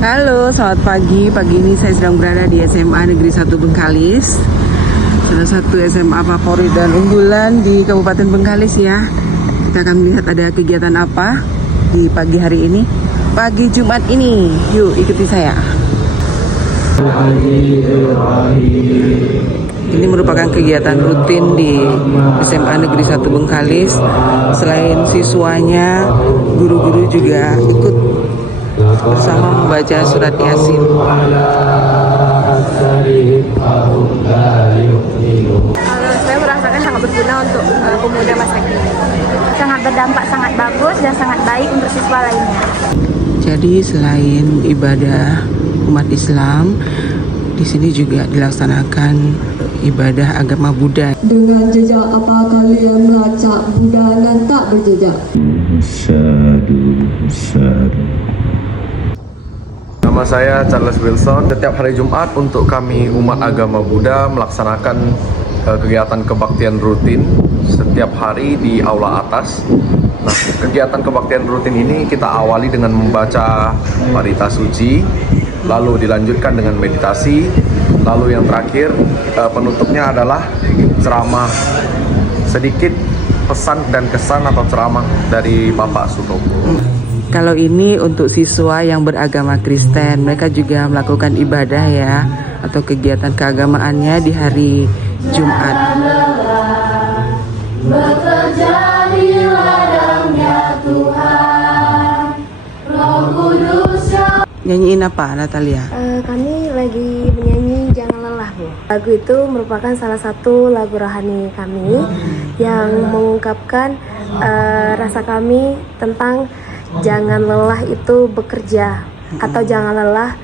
Halo, selamat pagi. Pagi ini saya sedang berada di SMA Negeri 1 Bengkalis. Salah satu SMA favorit dan unggulan di Kabupaten Bengkalis ya. Kita akan melihat ada kegiatan apa di pagi hari ini. Pagi Jumat ini. Yuk ikuti saya. Ini merupakan kegiatan rutin di SMA Negeri 1 Bengkalis. Selain siswanya, guru-guru juga ikut bersama membaca surat Yasin. Saya merasakan sangat berguna untuk pemuda masa kini. Sangat berdampak, sangat bagus dan sangat baik untuk siswa lainnya. Jadi selain ibadah umat Islam, di sini juga dilaksanakan ibadah agama Buddha. Dengan jejak apa kalian melacak Buddha dan tak berjejak? Nama saya Charles Wilson. Setiap hari Jumat untuk kami umat agama Buddha melaksanakan kegiatan kebaktian rutin setiap hari di aula atas. Nah, kegiatan kebaktian rutin ini kita awali dengan membaca parita suci, lalu dilanjutkan dengan meditasi, lalu yang terakhir penutupnya adalah ceramah, sedikit pesan dan kesan atau ceramah dari Bapak Sutopo. Kalau ini untuk siswa yang beragama Kristen, mereka juga melakukan ibadah ya, atau kegiatan keagamaannya di hari Jumat. Nyanyiin apa, Natalia? Kami lagi menyanyi Jangan Lelah, Bu. Lagu itu merupakan salah satu lagu rohani kami yang mengungkapkan rasa kami tentang jangan lelah itu bekerja atau jangan lelah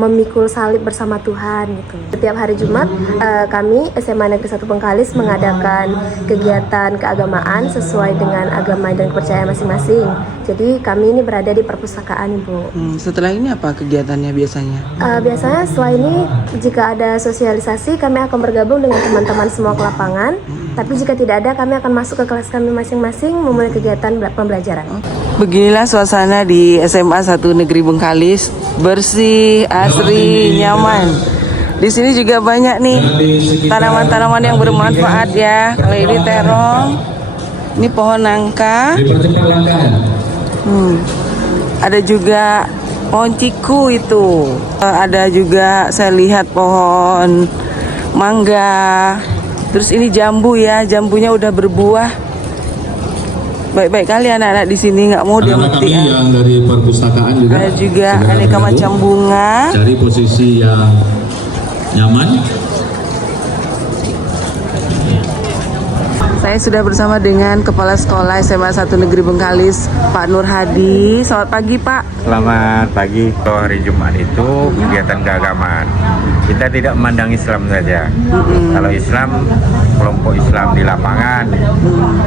memikul salib bersama Tuhan gitu. Setiap hari Jumat kami SMA Negeri 1 Bengkalis mengadakan kegiatan keagamaan sesuai dengan agama dan kepercayaan masing-masing. Jadi kami ini berada di perpustakaan, Ibu. Setelah ini apa kegiatannya biasanya? Biasanya setelah ini jika ada sosialisasi kami akan bergabung dengan teman-teman semua ke lapangan. Tapi jika tidak ada kami akan masuk ke kelas kami masing-masing memulai kegiatan pembelajaran. Beginilah suasana di SMA 1 Negeri Bengkalis, bersih, asri, nyaman. Di sini juga banyak nih tanaman-tanaman yang bermanfaat ya. Kalau ini terong, ini pohon nangka. Ada juga pohon ciku itu. Ada juga saya lihat pohon mangga. Terus ini jambu ya, jambunya udah berbuah. Baik-baik kali anak-anak di sini nggak mau dia mati. Kami yang dari perpustakaan juga. Ada juga aneka macam bunga. Cari posisi yang nyaman. Saya sudah bersama dengan Kepala Sekolah SMA 1 Negeri Bengkalis, Pak Nur Hadi. Selamat pagi, Pak. Selamat pagi. Kalau hari Jumat itu kegiatan keagamaan. Kita tidak memandang Islam saja. Kalau Islam, kelompok Islam di lapangan.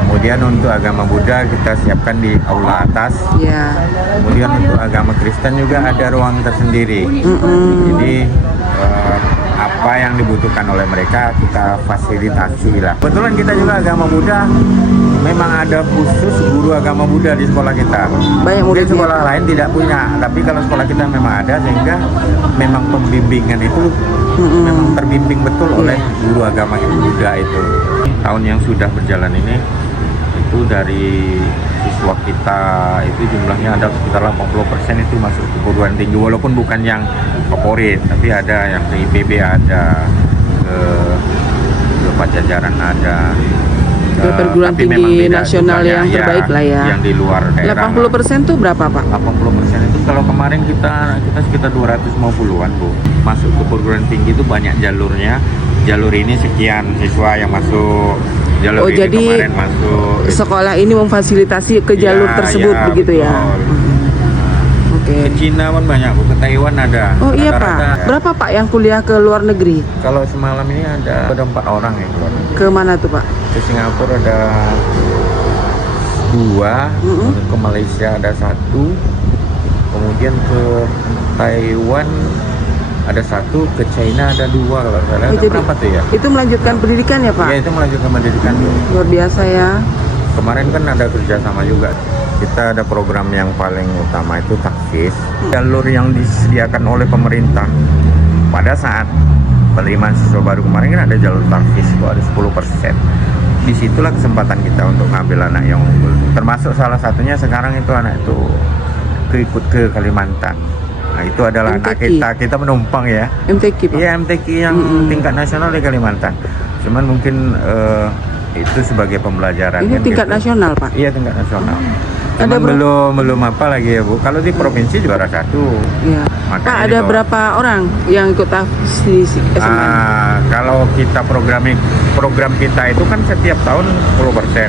Kemudian untuk agama Buddha kita siapkan di aula atas. Ya. Kemudian untuk agama Kristen juga ada ruang tersendiri. Jadi apa yang dibutuhkan oleh mereka kita fasilitasi lah. Kebetulan kita juga agama Buddha, memang ada khusus guru agama Buddha di sekolah kita. Banyak murid sekolah lain tidak punya, tapi kalau sekolah kita memang ada, sehingga memang pembimbingan itu memang terbimbing betul oleh guru agama Buddha itu. Tahun yang sudah berjalan ini itu dari siswa kita itu jumlahnya ada sekitar 80% itu masuk ke perguruan tinggi, walaupun bukan yang favorit, tapi ada yang ke IPB, ada ke Pajajaran, ada ke perguruan tinggi nasional yang terbaik lah ya. Yang di luar daerah. 80% tuh berapa, Pak? 80% itu kalau kemarin kita sekitar 250-an, Bu. Masuk ke perguruan tinggi itu banyak jalurnya. Jalur ini sekian siswa yang masuk. Jalur ini jadi kemarin masuk. Sekolah ini memfasilitasi ke jalur tersebut begitu betul. ya. Oke. Ke Cina pun banyak, Bu. Ke Taiwan ada. Oh iya, Pak. Berapa, Pak, yang kuliah ke luar negeri? Kalau semalam ini ada 4 orang yang keluar. Ke mana tuh, Pak? Ke Singapura ada 2, ke Malaysia ada 1, kemudian ke Taiwan ada 1, ke China ada 2 kalau salah. Jadi berapa tuh ya? Itu melanjutkan pendidikan ya, Pak? Iya, itu melanjutkan pendidikan. Luar biasa ya. Kemarin kan ada kerjasama juga. Kita ada program yang paling utama itu taksis. Jalur yang disediakan oleh pemerintah pada saat penerimaan siswa baru kemarin kan ada jalur taksis, ada 10%. Disitulah kesempatan kita untuk ngambil anak yang unggul. Termasuk salah satunya sekarang itu anak itu ikut ke Kalimantan. Nah itu adalah anak kita menumpang ya. MTQ Pak? Iya MTQ yang tingkat nasional di Kalimantan. Cuman mungkin itu sebagai pembelajaran. Ini kan, tingkat gitu. nasional Pak? Iya tingkat nasional. Ada belum apa lagi ya Bu. Kalau di provinsi juara 1. Iya. Makanya Pak ada di bawah. berapa orang yang ikut tahfiz SMA? Kalau kita program kita itu kan setiap tahun 10%.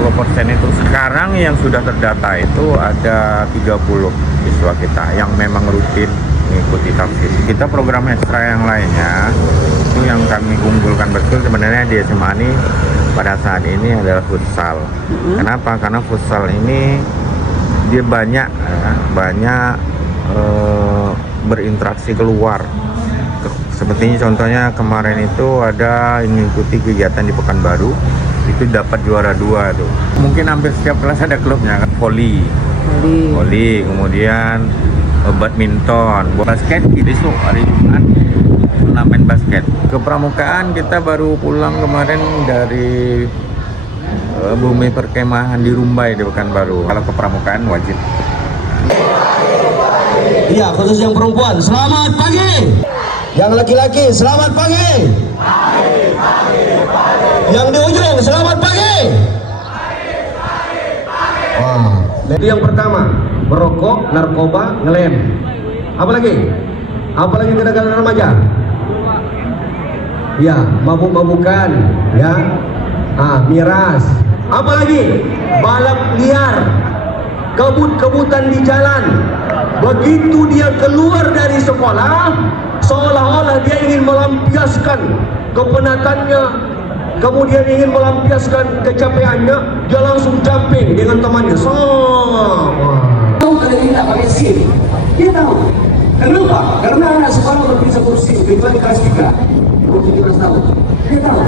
10% itu sekarang yang sudah terdata itu ada 30 siswa kita yang memang rutin mengikuti tahfiz. Kita program ekstra yang lainnya itu yang kami unggulkan betul sebenarnya di SMA ini pada saat ini adalah futsal. Kenapa? Karena futsal ini dia banyak berinteraksi keluar. Seperti contohnya kemarin itu ada yang mengikuti kegiatan di Pekanbaru itu dapat juara 2 tuh. Mungkin hampir setiap kelas ada klubnya kan. Voli, kemudian badminton, basket besok hari Jumat turnamen basket. Kepramukaan kita baru pulang kemarin dari bumi perkemahan di Rumbai di Pekanbaru. Kalau kepramukaan wajib. Iya, khusus yang perempuan, selamat pagi. Yang laki-laki, selamat pagi. Yang di ujung, selamat pagi. Wah, itu yang pertama, merokok, narkoba, ngelem. Apa lagi? Apa lagi kenakalan remaja? Ya, mabuk-mabukan, ya. Miras. Apa lagi? Balap liar, kebut-kebutan di jalan. Begitu dia keluar dari sekolah, seolah-olah dia ingin melampiaskan kepenatannya, kemudian ingin melampiaskan kecapeannya, dia langsung jumping dengan temannya. Tahu kalau dia tak pakai SIM, dia tahu. Kenapa? Karena anak sekolah berpisah kursi, kecuali kelas 3, 17 tahun. Dia tahu.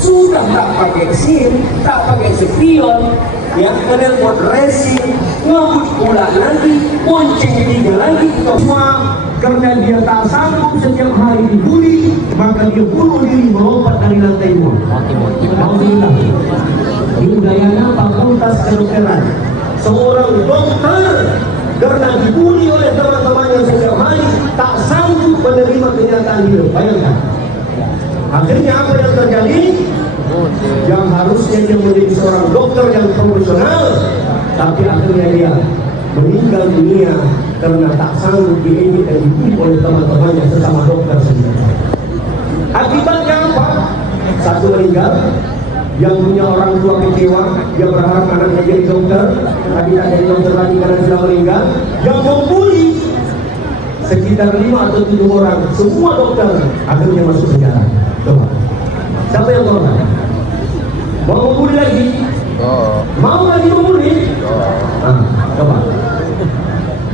Sudah tak pakai SIM, tak pakai spion, ya, menelpon racing, ngebut pula lagi, bonceng ketiga lagi, semua karena dia tak sanggup setiap hari dibully, maka dia bunuh diri melompat dari lantai 2. Alhamdulillah. Di Udayana Fakultas Kedokteran, seorang dokter karena dibully oleh teman-temannya setiap hari tak sanggup menerima kenyataan hidup. Bayangkan. Akhirnya apa yang terjadi? Yang harusnya dia menjadi seorang dokter yang profesional, tapi akhirnya dia meninggal dunia karena tak sanggup diejek dan dibully oleh teman-temannya sesama dokter sendiri. Akibatnya apa? Satu meninggal, yang punya orang tua kecewa, dia berharap anaknya jadi dokter, tapi tak jadi dokter lagi karena sudah meninggal. Yang membuli sekitar 5 atau 7 orang, semua dokter akhirnya masuk penjara. Coba, siapa yang korban? Mau membuli lagi? Mau lagi membuli? Coba.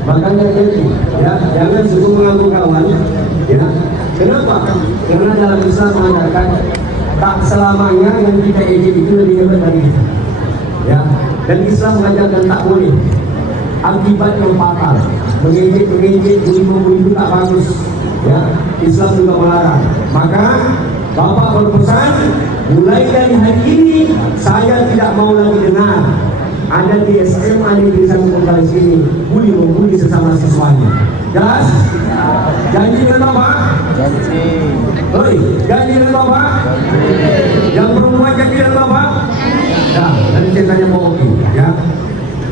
Makanya jadi, ya, jangan suka mengaku kawan, ya. Kenapa? Karena dalam Islam mengajarkan tak selamanya yang kita ejek itu lebih hebat dari kita, ya. Dan Islam mengajarkan tak boleh. Akibat yang fatal, mengejek, membuli itu tak bagus, ya. Islam juga melarang. Maka Bapak berpesan, mulai dari hari ini saya tidak mau lagi dengar ada di SMA Negeri 1 Bengkalis ini membuli sesama siswanya. Jelas? Janji dengan Bapak? Janji. Oi, janji dengan Bapak? Yang perempuan janji dengan Bapak? Nah, nanti saya tanya Pak Oki, ya.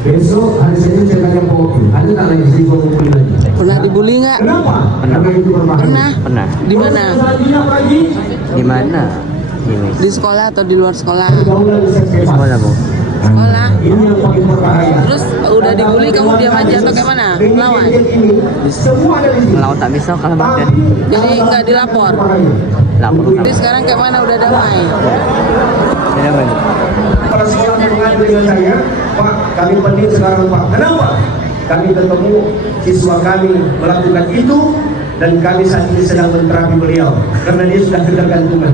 Besok hari Senin saya tanya Pak Oki, ada tak lagi siswa membuli lagi? Pernah dibully nggak? Kenapa? Karena itu berbahaya. Pernah. Di mana? Di mana? Di sekolah atau di luar sekolah? Sekolah, Bu. Sekolah. Ini yang paling berbahaya. Terus udah dibully kamu diam aja atau kayak mana? Melawan? Melawan tak bisa kalau bagian Jadi nggak dilapor? lapor. Jadi sekarang kayak mana? Udah damai? Para sekolah mengadu dengan saya, Pak, kami penting sekarang Pak. Kenapa? Kami ketemu siswa kami melakukan itu dan kami saat ini sedang menterapi beliau karena dia sudah ketergantungan.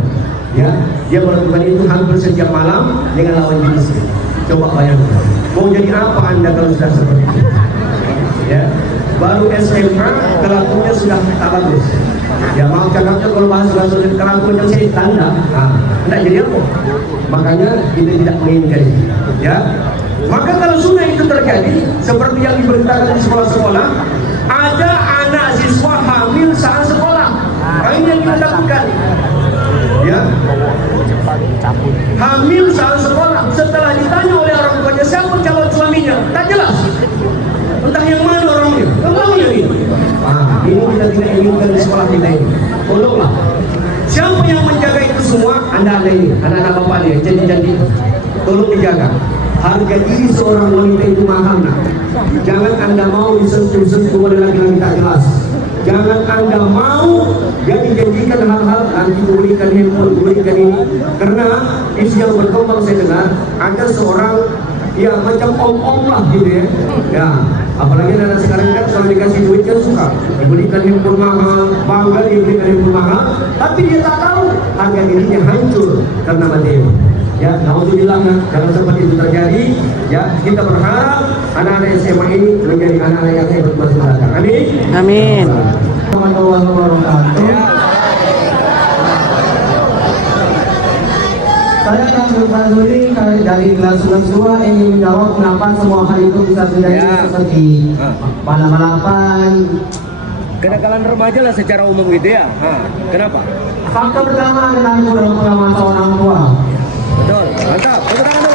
Ya, dia melakukan itu hampir setiap malam dengan lawan jenisnya. Coba bayangkan, mau jadi apa Anda kalau sudah seperti itu? Ya, baru SMA kelakuannya sudah tak bagus. Ya, mau cakapnya kalau bahasa kelakuan yang saya tanda, tidak jadi apa? Makanya kita tidak menginginkan itu. Ya, maka kalau sudah itu terjadi, seperti yang diberitakan di sekolah-sekolah, ada anak siswa hamil saat sekolah. Ini yang kita lakukan. Ya, hamil saat sekolah. Setelah ditanya oleh orang tuanya siapa calon suaminya, tak jelas. Entah yang mana orangnya, orangnya ini. Ini kita tidak inginkan di sekolah kita ini. Tolonglah. Siapa yang menjaga itu semua? Anda ini, anak-anak bapak dia, janji-janji. Tolong dijaga. Harga diri seorang wanita itu mahal, nak. Jangan Anda mau disentuh-sentuh oleh laki-laki tak jelas. Jangan Anda mau janjikan hal-hal nanti berikan handphone, berikan ini. Karena isu yang berkembang saya dengar ada seorang ya macam om-om lah gitu ya. Ya, apalagi anak sekarang kan kalau dikasih duit kan suka diberikan handphone mahal, bangga diberikan handphone mahal, tapi dia tak tahu harga dirinya hancur karena materi. Ya, alhamdulillah jangan seperti itu terjadi. Ya, kita berharap anak-anak SMA ini menjadi anak-anak yang hebat masa mendatang. Amin. Amin. Warahmatullahi wabarakatuh. Saya Kang Fazuli dari kelas 2 ingin menjawab kenapa semua hal itu bisa terjadi seperti balapan. Kenakalan remaja lah secara umum gitu ya. Kenapa? Faktor pertama adalah kurang pengalaman seorang tua. Betul, mantap. Tepuk tangan dulu.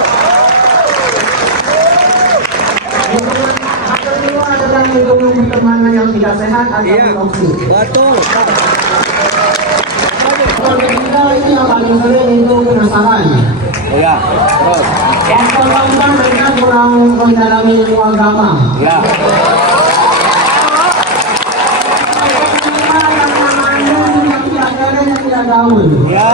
Faktor kedua adalah lingkungan pertemanan yang tidak sehat atau toksik. Betul. Faktor ketiga itu yang paling sering itu penasaran. Ya, terus. Faktor keempat mereka kurang mendalami ilmu agama. Ya. Ya.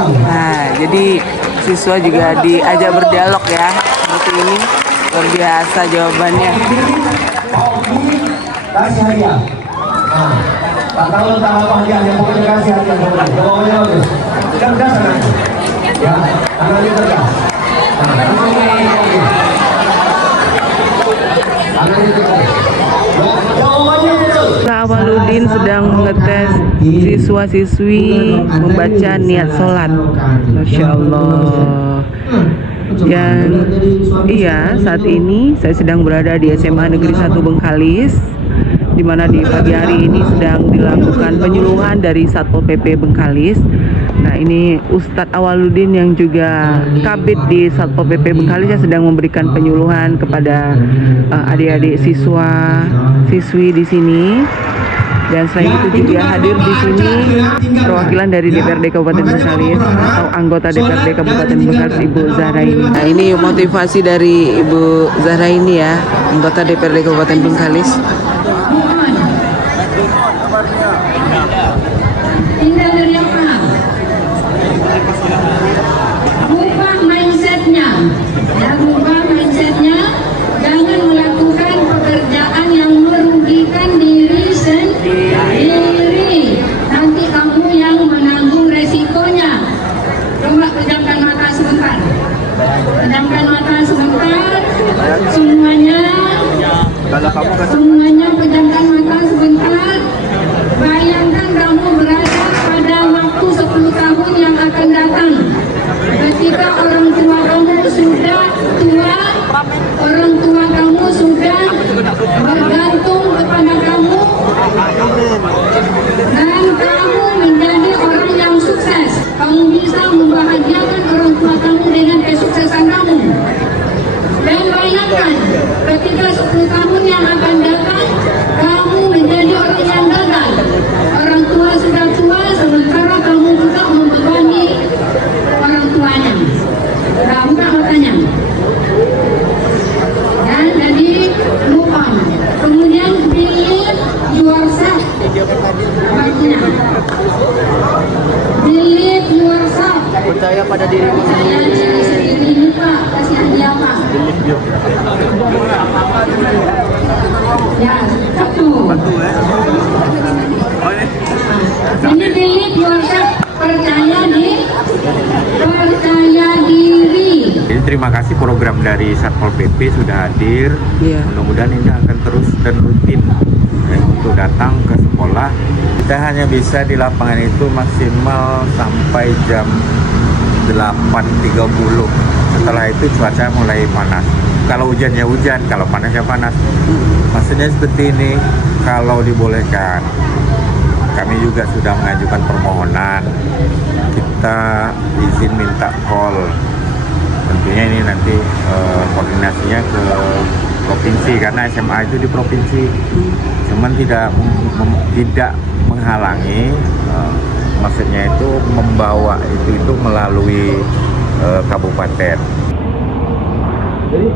Nah, jadi siswa juga diajak berdialog ya, seperti ini. Luar biasa jawabannya. Kasih hadiah. Tak tahu entah apa hadiahnya, pokoknya kasih hadiah. Jawabannya bagus. Cerdas anaknya. Ya, anaknya cerdas. Anaknya cerdas. Jawabannya betul. Pak Awaludin sedang mengetes siswa-siswi membaca niat sholat. Masya Allah. Saat ini saya sedang berada di SMA Negeri 1 Bengkalis, di mana di pagi hari ini sedang dilakukan penyuluhan dari Satpol PP Bengkalis. Nah, ini Ustadz Awaludin yang juga kabid di Satpol PP Bengkalis yang sedang memberikan penyuluhan kepada adik-adik siswa-siswi di sini. Dan selain itu juga hadir di sini perwakilan dari DPRD Kabupaten Bengkalis atau anggota DPRD Kabupaten Bengkalis, Ibu Zahraini. Nah, ini motivasi dari Ibu Zahraini ya, anggota DPRD Kabupaten Bengkalis. Tinggal dari yang paham. Ubah mindsetnya. Ya, ubah mindsetnya. Jangan melakukan pekerjaan yang merugikan diri sendiri. Nanti kamu yang menanggung resikonya. Coba pejamkan mata sebentar. Pejamkan mata sebentar. Semuanya pejamkan mata sebentar. Bayangkan kamu berada pada waktu 10 tahun yang akan datang. Ketika orang tua kamu sudah tua, orang tua kamu sudah bergantung kepada kamu, dan kamu menjadi orang yang sukses. Kamu bisa membahagiakan orang tua kamu dengan kesuksesan kamu. Dan bayangkan, ketika 10 tahun yang akan datang, kamu menjadi orang yang gagal. Orang tua sudah tua, sementara kamu juga membebani orang tuanya. Nah, buka matanya. Dan jadi lupa. Kemudian believe yourself. Artinya, believe yourself. Percaya pada dirimu Percaya diri sendiri. Ini Pak, kasih hadiah Pak. Ya, satu. Ini pilih WhatsApp percaya diri. Jadi terima kasih program dari Satpol PP sudah hadir. Iya. Mudah-mudahan ini akan terus dan rutin untuk datang ke sekolah. Kita hanya bisa di lapangan itu maksimal sampai jam 8.30. Setelah itu cuaca mulai panas. Kalau hujan ya hujan, kalau panas ya panas. Maksudnya seperti ini, kalau dibolehkan, kami juga sudah mengajukan permohonan. Kita izin minta call. Tentunya ini nanti koordinasinya ke provinsi karena SMA itu di provinsi. Cuman tidak menghalangi, maksudnya itu membawa itu melalui kabupaten. Jadi